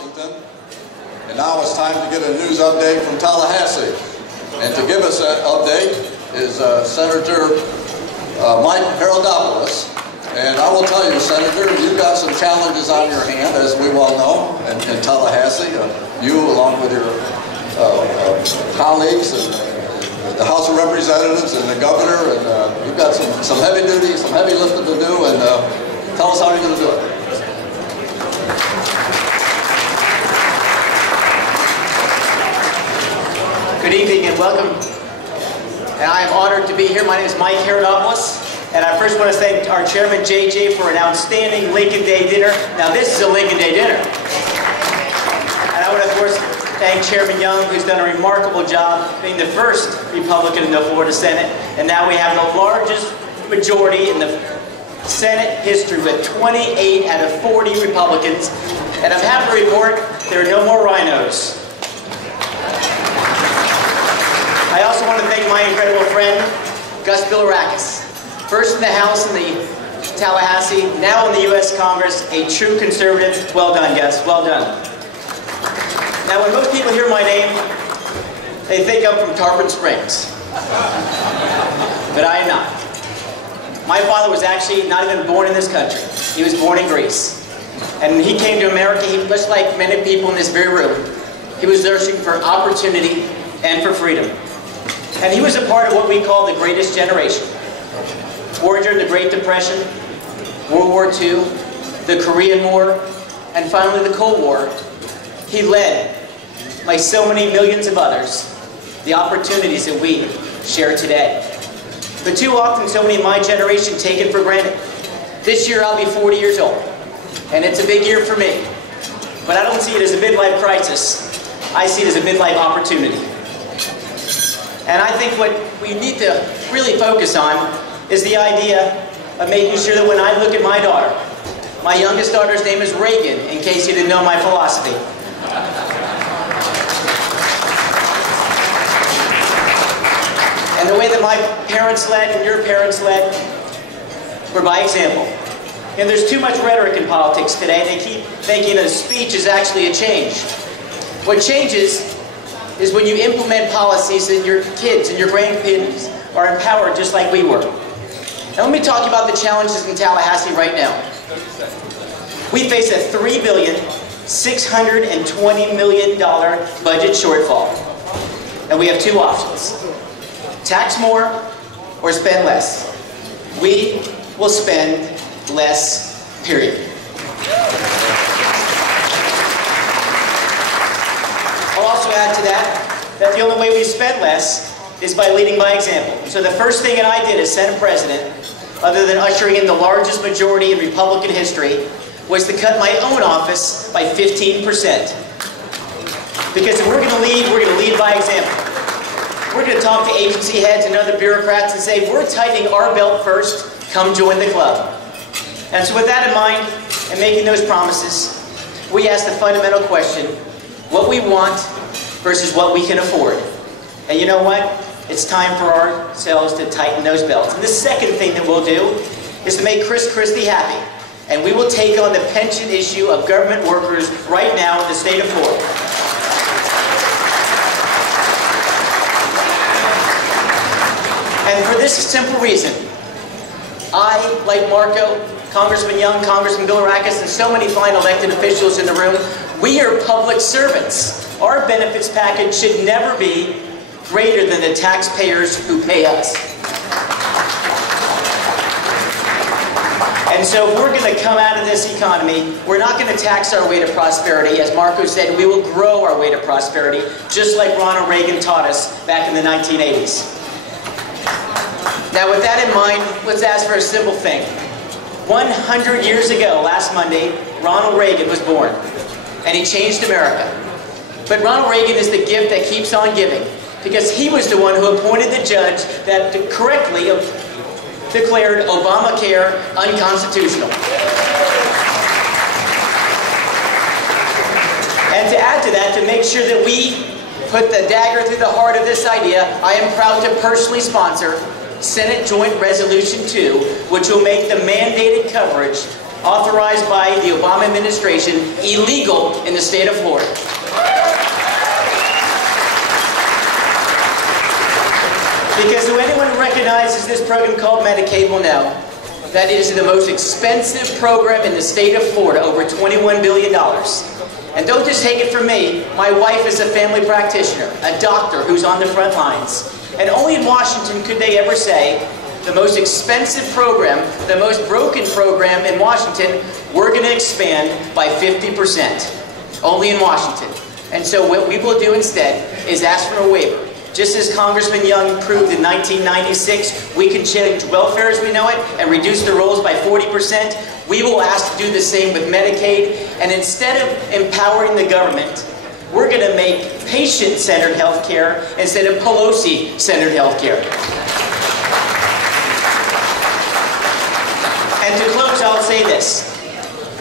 Washington, and now it's time to get a news update from Tallahassee. And to give us that update is Senator Mike Herodopoulos. And I will tell you, Senator, you've got some challenges on your hand, as we well know, in Tallahassee. You, along with your colleagues and the House of Representatives and the governor, and you've got some heavy duty, some heavy lifting to do, and tell us how you're going to do it. Good evening and welcome. And I am honored to be here. My name is Mike Herodopoulos, and I first want to thank our chairman, JJ, for an outstanding Lincoln Day dinner. Now this is a Lincoln Day dinner. And I want to, of course, thank Chairman Young, who's done a remarkable job being the first Republican in the Florida Senate. And now we have the largest majority in the Senate history with 28 out of 40 Republicans. And I'm happy to report there are no more rhinos. I also want to thank my incredible friend, Gus Bilirakis. First in the House in the Tallahassee, now in the U.S. Congress, a true conservative. Well done, Gus. Well done. Now, when most people hear my name, they think I'm from Tarpon Springs. But I am not. My father was actually not even born in this country. He was born in Greece. And he came to America, just like many people in this very room. He was searching for opportunity and for freedom. And he was a part of what we call the greatest generation. War during the Great Depression, World War II, the Korean War, and finally the Cold War. He led, like so many millions of others, the opportunities that we share today. But too often, so many of my generation take it for granted. This year I'll be 40 years old, and it's a big year for me. But I don't see it as a midlife crisis. I see it as a midlife opportunity. And I think what we need to really focus on is the idea of making sure that when I look at my daughter, my youngest daughter's name is Reagan, in case you didn't know my philosophy. And the way that my parents led and your parents led were by example. And there's too much rhetoric in politics today. They keep thinking a speech is actually a change. What changes is when you implement policies that your kids and your grandkids are empowered just like we were. Now let me talk about the challenges in Tallahassee right now. We face a $3,620 million budget shortfall. And we have two options. Tax more or spend less. We will spend less, period. I'll also add to that the only way we spend less is by leading by example. So the first thing that I did as Senate President, other than ushering in the largest majority in Republican history, was to cut my own office by 15%. Because if we're going to lead by example. We're going to talk to agency heads and other bureaucrats and say, we're tightening our belt first, come join the club. And so with that in mind, and making those promises, we ask the fundamental question, what we want versus what we can afford. And you know what? It's time for ourselves to tighten those belts. And the second thing that we'll do is to make Chris Christie happy. And we will take on the pension issue of government workers right now in the state of Florida. And for this simple reason, I, like Marco, Congressman Young, Congressman Bilirakis, and so many fine elected officials in the room, we are public servants. Our benefits package should never be greater than the taxpayers who pay us. And so if we're going to come out of this economy, we're not going to tax our way to prosperity. As Marco said, we will grow our way to prosperity, just like Ronald Reagan taught us back in the 1980s. Now with that in mind, let's ask for a simple thing. 100 years ago, last Monday, Ronald Reagan was born, and he changed America. But Ronald Reagan is the gift that keeps on giving, because he was the one who appointed the judge that correctly declared Obamacare unconstitutional. And to add to that, to make sure that we put the dagger through the heart of this idea, I am proud to personally sponsor Senate Joint Resolution 2, which will make the mandated coverage authorized by the Obama administration, illegal in the state of Florida. Because to anyone who recognizes this program called Medicaid will know that it is the most expensive program in the state of Florida, over $21 billion. And don't just take it from me, my wife is a family practitioner, a doctor who's on the front lines. And only in Washington could they ever say, the most expensive program, the most broken program in Washington, we're going to expand by 50%. Only in Washington. And so what we will do instead is ask for a waiver. Just as Congressman Young proved in 1996, we can change welfare as we know it and reduce the rolls by 40%. We will ask to do the same with Medicaid. And instead of empowering the government, we're going to make patient-centered health care instead of Pelosi-centered health care. And to close, I'll say this.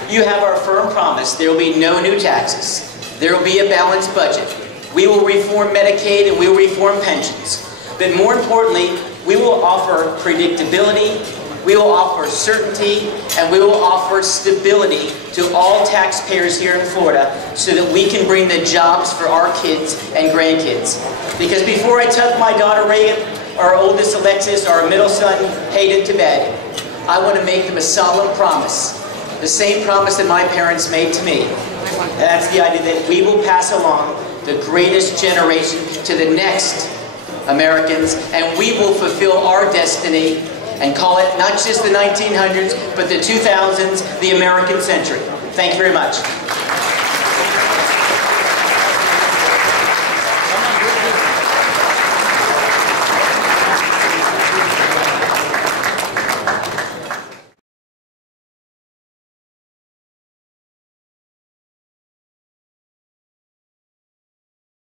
You have our firm promise. There will be no new taxes. There will be a balanced budget. We will reform Medicaid and we will reform pensions. But more importantly, we will offer predictability, we will offer certainty, and we will offer stability to all taxpayers here in Florida so that we can bring the jobs for our kids and grandkids. Because before I tuck my daughter Reagan, our oldest Alexis, our middle son Hayden to bed, I want to make them a solemn promise. The same promise that my parents made to me. And that's the idea that we will pass along the greatest generation to the next Americans, and we will fulfill our destiny and call it not just the 1900s, but the 2000s, the American century. Thank you very much.